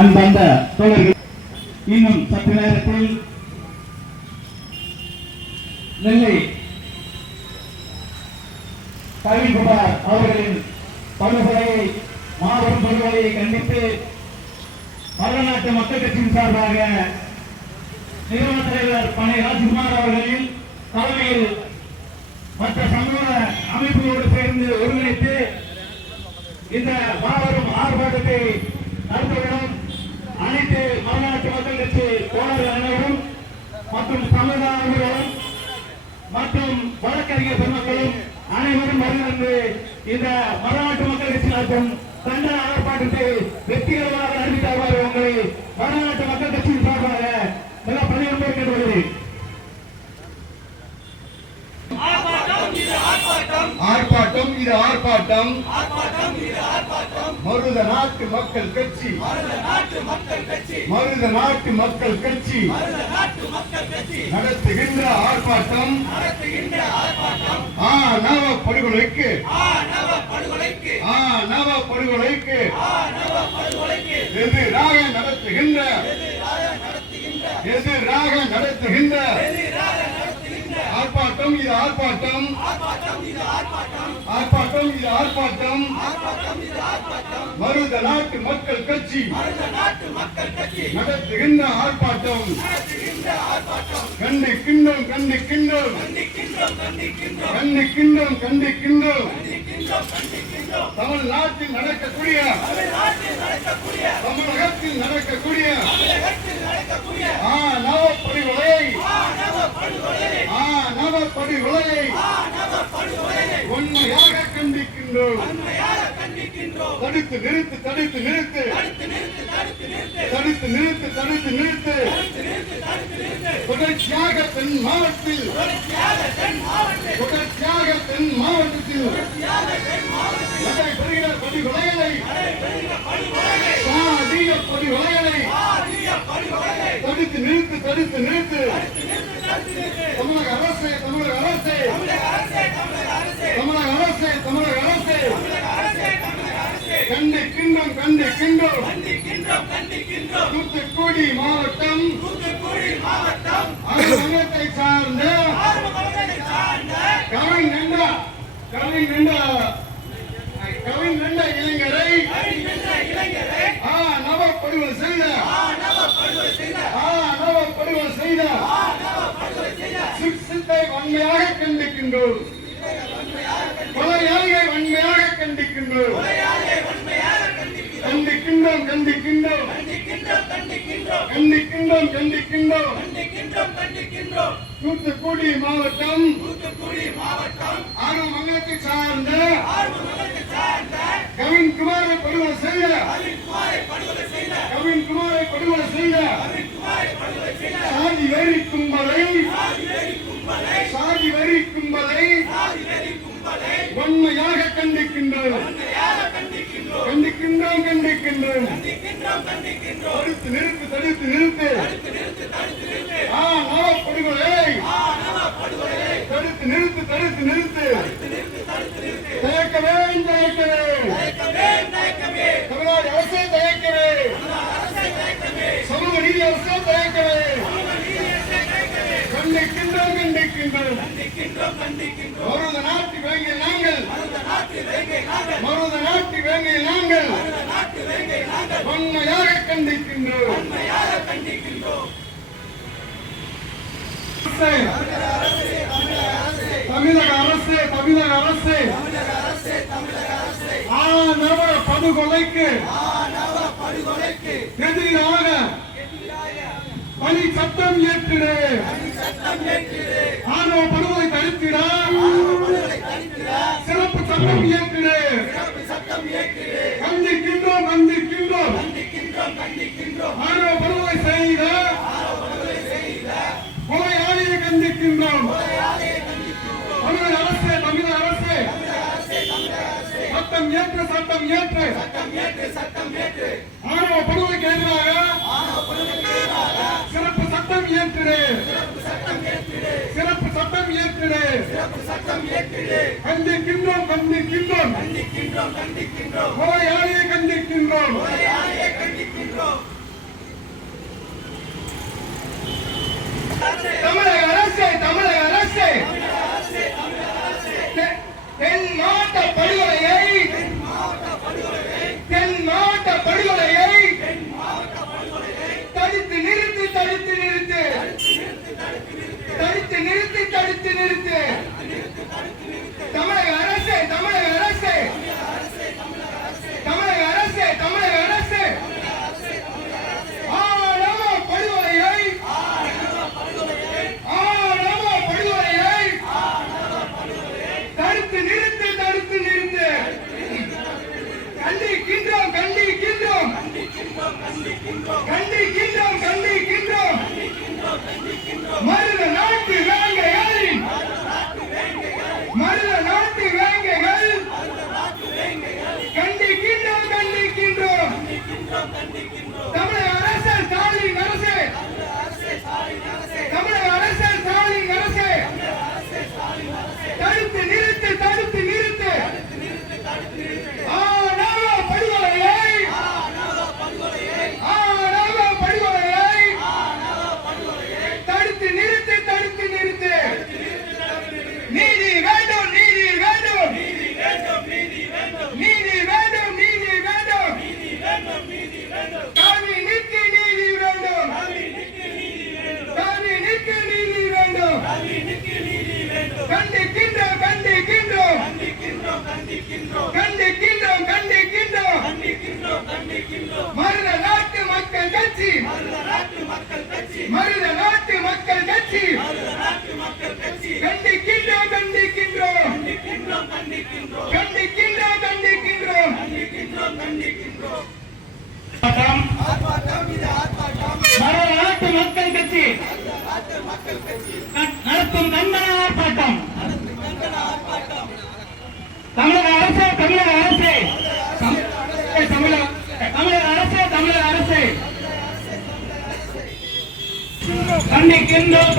அன்பந்த தோழர்கள், இன்னும் சற்று நேரத்தில் நெல்லை கவிகுமார் அவர்களின் படுகொலையை, மாபெரும் படுகொலையை கண்டித்து மருதநாட்டு மக்கள் கட்சியின் சார்பாக நிறுவன தலைவர் பனை ராஜ்குமார் அவர்களின் தலைமையில் மற்ற சமூக அமைப்புகளோடு சேர்ந்து ஒருங்கிணைத்து இந்த மாபெரும் ஆர்ப்பாட்டத்தை நடத்துகிறோம். அனைத்து மருதநாட்டு மக்கள் கட்சி தோழர்கள் அனைவரும் மற்றும் சமுதாயங்களும் மற்றும் வழக்கறிஞர் பெருமக்களும் அனைவரும் வருகிறது. இந்த மருதநாட்டு மக்கள் கட்சி நடத்தும் கண்டன ஆர்ப்பாட்டத்தை வெற்றிகரமாக நடத்தி தருவார். உங்களை மருதநாட்டு மக்கள் கட்சியின் சார்பாக மிக பணியுடன் கேட்டுக்கொள்கிறேன். ஆர்ப்பாட்டம் இது ஆர்ப்பாட்டம், மருத நாட்டு மக்கள் கட்சி, மருத நாட்டு மக்கள் கட்சி நடத்துகின்ற ஆர்ப்பாட்டம் ஆணவ படுகொலைக்கு எதிராக நடத்துகின்ற ஆர்ப்பாட்டம் இது ஆர்ப்பாட்டம், ஆர்ப்பாட்டம் இது ஆர்ப்பாட்டம், மருத நாட்டு மக்கள் கட்சி நடத்துகின்ற ஆர்ப்பாட்டம் கண்டிக்கின்றோம் கண்டிக்கின்றோம் கண்டிக்கின்றோம் கண்டிக்கின்றோம். தமிழ்நாட்டில் நடக்கக்கூடிய, தமிழகத்தில் நடக்கக்கூடிய ஆணவ படுகொலை உண்மையாக கண்டிக்கின்றோம். தடுத்து நிறுத்து, தடுத்து நிறுத்து, தடுத்து நிறுத்து, தடுத்து நிறுத்து. தொடர்ச்சியாக தென் மாவட்டத்தில் நடைபெறுகிற படுகொலைகளை, சாதிய படுகொலைகளை தடுத்து நிறுத்து, தடுத்து நிறுத்து. தமிழக அரசு, தமிழக அரசு, தமிழக அரசு, தமிழக அரசு கண்டிக்கின்றோம் கண்டிக்கின்றோம். தூத்துக்குடி மாவட்டம் அரசாங்கத்தை சார்ந்த கவின் நண்ட இளைஞரை நவப்படுகொலை செய்த சித்தை வன்மையாக கண்டிக்கின்றோம். கொலையாளியை வன்மையாக கண்டிக்கின்றோம். கண்டிக்கின்றோம் கண்டிக்கின்றோம் கண்டிக்கின்றோம் கண்டிக்கின்றோம். தூத்துக்குடி மாவட்டம் ஆறுமங்கலத்தை சார்ந்த கவின்குமாரை படுகொலை செய்த சாதி வெறி கும்பலை வன்மையாக கண்டிக்கின்றோம். கண்டிக்கின்றோம் கண்டிக்கின்றோம். தடுத்து நிறுத்து, தடுத்து நிறுத்து. படுகொலை தடுத்து நிறுத்து, தடுத்து நிறுத்து. தயக்கவே தமிழ்நாடு அரசே தயக்கவே, சமூக நீதி அரசே தயக்கவே. கண்டிக்கின்றோம் கண்டிக்கின்றோம். மருத நாட்டு வேங்கை நாங்கள், மருத நாட்டு வேங்கை நாங்கள் வன்மையாக கண்டிக்கின்றோம். தமிழக அரசு, தமிழக அரசு ஆணவ படுகொலைக்கு எதிராக பணி சட்டம் இயற்றிடு. ஆணவ படுகொலை தடுத்திட சிறப்பு சட்டம் இயற்றிடு. கண்டிக்கின்றோம் கண்டிக்கின்றோம். ஆணவ படுகொலை செய்த கொலையாளியை கண்டிக்கின்றோம். தமிழக அரசு, தமிழக அரசு சட்டம் ஏற்று, சட்டம் ஏற்று. ஆணவ படுகொலைக்கு எதிராக சிறப்பு சட்டம் இயற்றிடு. சிறப்பு சட்டம் இயற்றிடு. கண்டிக்கின்றோம் கண்டிக்கின்றோம் கொலையாளியை கண்டிக்கின்றோம். தமிழக அரசு தென் மாவட்ட படுகொலையை தடுத்து நிறுத்து தமிழக அரசு ஆணவ படுகொலையை தடுத்து நிறுத்து கண்டிக்கின்றோம் மருத நாட்டு வேங்கைகள் கண்டிக்கின்றோம் தமிழக அரசு ஸ்டாலின் அரசு தடுத்து நிறுத்து ஆணவ படுகொலையை தடுத்து நிறுத்து நீதி வேண்டும் காவினிக்கு நீதி வேண்டும் கண்டிக்கின்றோம் மருத நாட்டு மக்கள் கட்சி கண்டிக்கின்றோம் மருத நாட்டு மக்கள் கட்சி நடத்தும் கண்டன ஆர்ப்பாட்டம். தமிழக அரசு கண்டிக்கின்றோம்